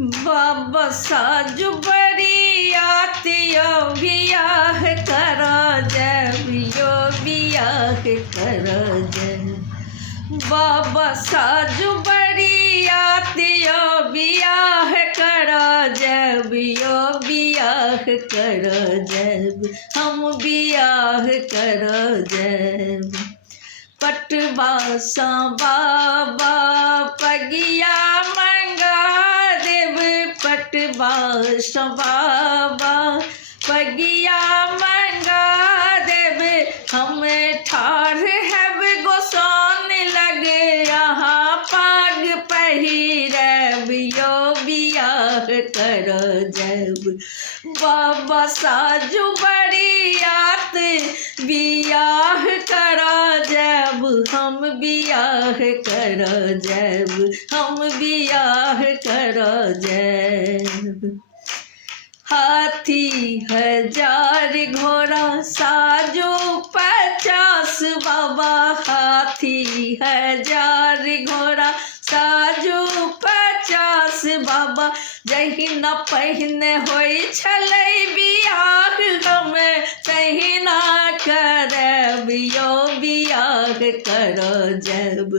बाबा साजु बरियातियो बियाह करो जबियो बियाह करो जब बाबा साजु बरियातियो बियाह करो जबियो बियाह करो जब हम बियाह करो जब पटवा सा बाबा पगिया मंगा देव पटवा सा बाबा पगिया मंगा देव हमें ठार है गोसान लगे यहाँ पाग पहिरबियो बियाह करो जब बाबा साजु बरियात बियाह करो जब हम बियाह करो जब हम बियाह करो जब हाथी 1000 घोड़ा साजो 50 बाबा हाथी 1000 घोड़ा साजो 50 बाबा जहिना पहिने होई छलै बियाह हमें तहिना करबियो बियाह करो जब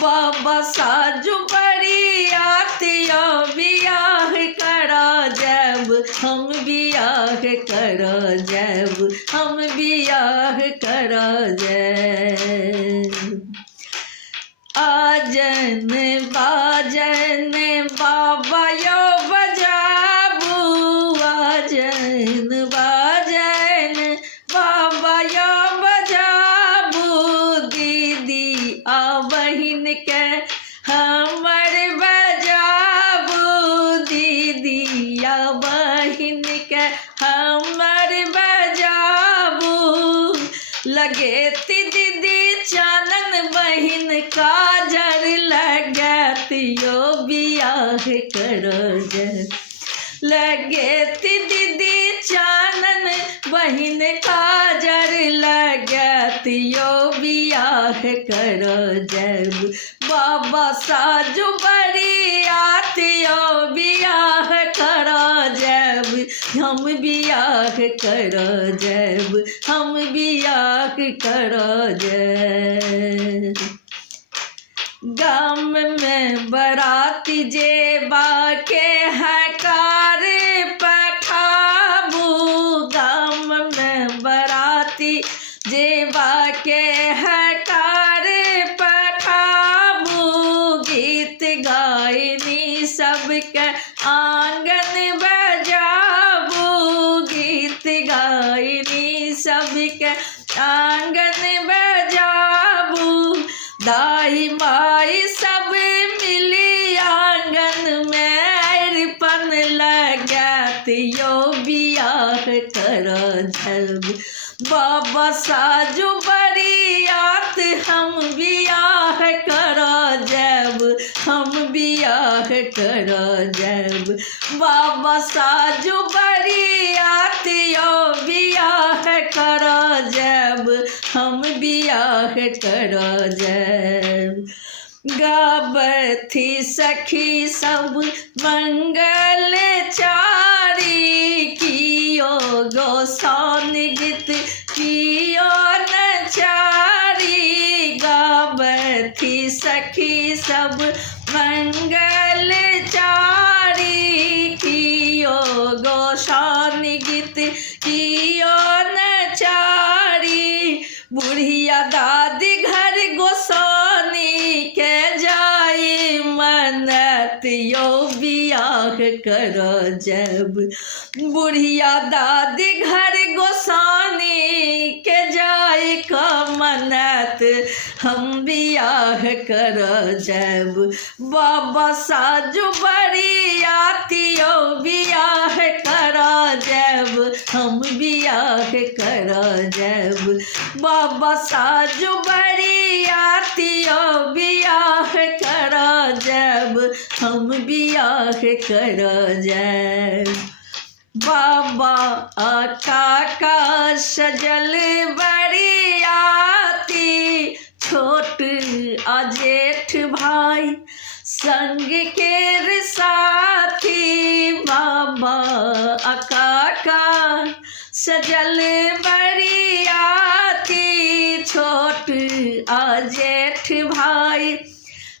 बाबा साजु बरियातियो बियाह करो जब हम बियाह करो जब हम बियाह करो जब आजन बाजन बाबा यो बजाबू आजन बाजन बाबा यो बजाबू दीदी आ बहिन के हमर बजाबू दीदी आ बहिन के हमर बजाबू लगे दीदी चानन बहिन काजर लगतियो बियाह करो जब लगे दीदी चानन बहिन काजर लगतियो बियाह करो जब बाबा साजु बरियातियो बियाह करो जब हम बियाह करो जब हम बियाह करो जब गाम में बराती जेबा के हकार पठाबू गाम में बराती जेबा के हकार पठाबू गीत गायनी सबके आंगन बजाबू गीत गायनी सबके आंगन बजाबू दाई माई सब मिली आंगन में अरपन लगतियो बियाह करो जब बाबा साजु बरियात हम बियाह करो जब हम बियाह करो जब बाबा साजु बरियातियो बियाह करो जब हम बियाह करो जब गाबथी सखी सब मंगल चारी कियो गोसाउन गीत कियो नचारी गाबथी सखी सब मंगल चारी कियो गोसाउन गीत कियो नचारी बुढ़िया दादी घर गोसानी के जाई मनतियो बियाह करो जब बुढ़िया दादी घर गोसानी के जाई का मनत हम बियाह करो जब बाबा साजु बरियातियो बियाह करो जब हम बियाह करो जब बाबा साजु बरियातियो बियाह करो जब हम बियाह करो जब बाबा काका सजल बरियाती छोट आ जेठ भाई संग के साथी सजल बरियाती छोट आ जेठ भाई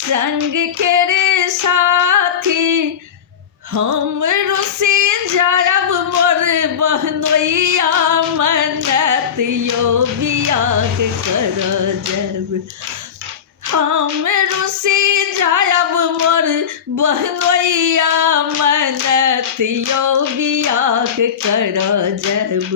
संग के रे साथी हम रुसी जायब मोर बहनोइया मन्नत यो बियाह कर जब हम रुसी जायब मोर बहनोइया मन्नत यो बियाह कर जब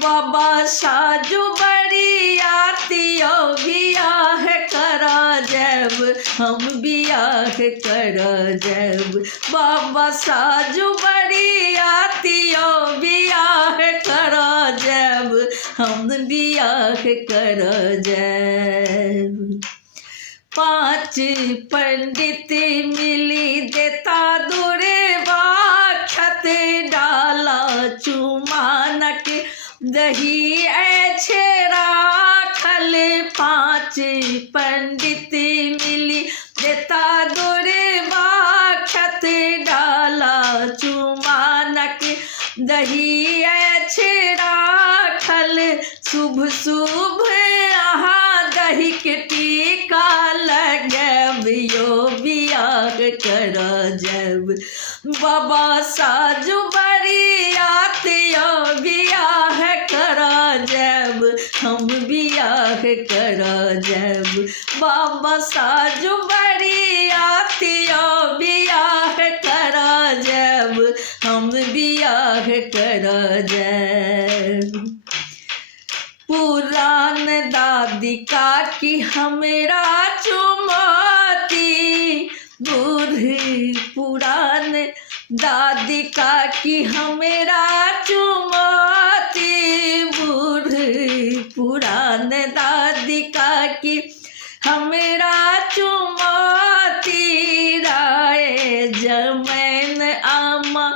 बाबा साजू बरियाती यो बियाह कर जब हम बियाह कर जब बाबा साजू बरियाती यो बियाह कर जब हम बियाह कर जब 5 पंडित मिली देता दूरे बाक्षत डाला चुमानक दही ऐछे राखल 5 पंडित मिली देता दूरे बाक्षत डाला चुमानक दही ऐछे राखल शुभ शुभ आहा दही के टीका लगब यो बियाह कर जब बाबा साजू बरियात यो बियाह कर जब हम बियाह कर जब बाबा साजू बरियात यो बियाह कर जब हम बियाह कर जब पुरान दादी का कि हमरा चुमाती बूढ़ी पुरान दादी का कि हमरा चुमाती बूढ़ी पुरान दादी का कि हमरा चुमाती राय जमैन आमा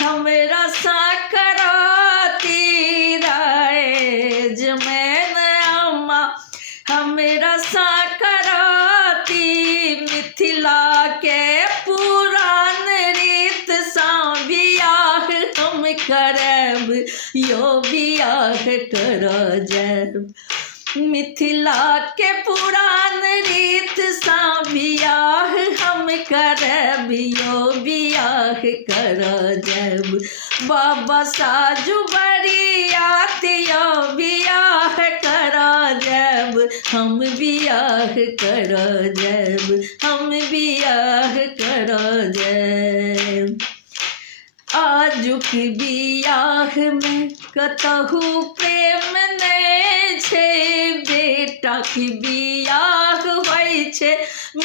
हमरा सा कराती राय जमैन आमा हमरा सा कराती मिथिला के पुरान रीत सा बियाह हम करब यो बियाह कर जब मिथिला के पुरान रीत सा बियाह हम करब यो बियाह कर जब बाबा साजू बरियात यो बियाह कर जब हम बियाह कर जब हम बियाह कर जब आजुक बियाह में कतहु प्रेम नहीं छे बेटा की बियाह होइ छे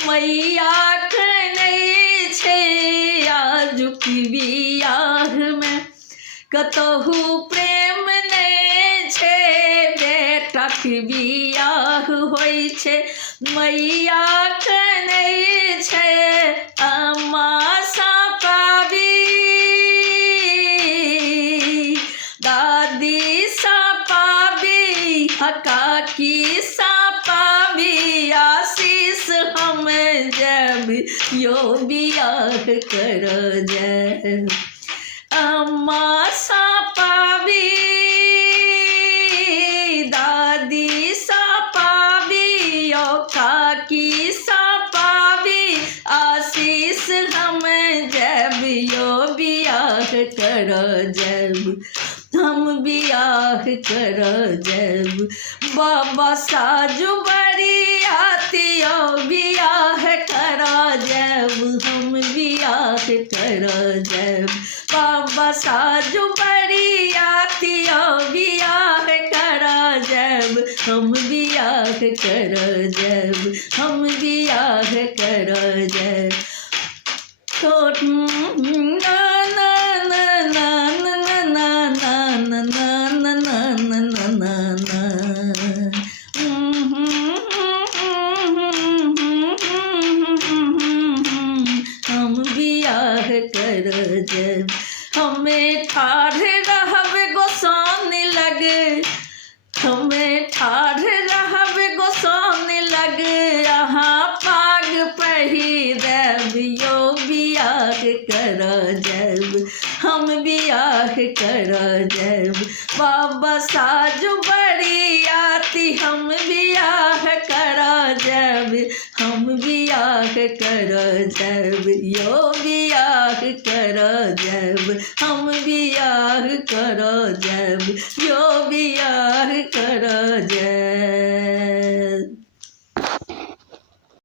मैया के नहीं छे आजुक बियाह में कतहु प्रेम नहीं छे बेटा की बियाह होइ छे मैया के नहीं छे अम्मा सा पाबी दादी सा पाबी हकाकी सा पाबी आशीष हम जब यो बियाह कर जब अम्मा सा पाबी दादी सा पाबी यो काकी सा पाबी आशीष हम जब यो बियाह कर जब हम बियाह कर जब बाबा साजू बरियात यो बियाह कर जब हम बियाह कर जब बाबा साजू बरियात यो बियाह कर जब हम बियाह कर जब हम बियाह कर जब ना ना ना ना ना ना ना ना ना ना ना ना ना हम बियाह कर जब हमें ठाढ़ बियाह करा जब, बाबा साज बड़ी आती हम बियाह करा जब, हम बियाह करा जब, यो बियाह करा जब, हम बियाह करा जब, यो बियाह करा जब।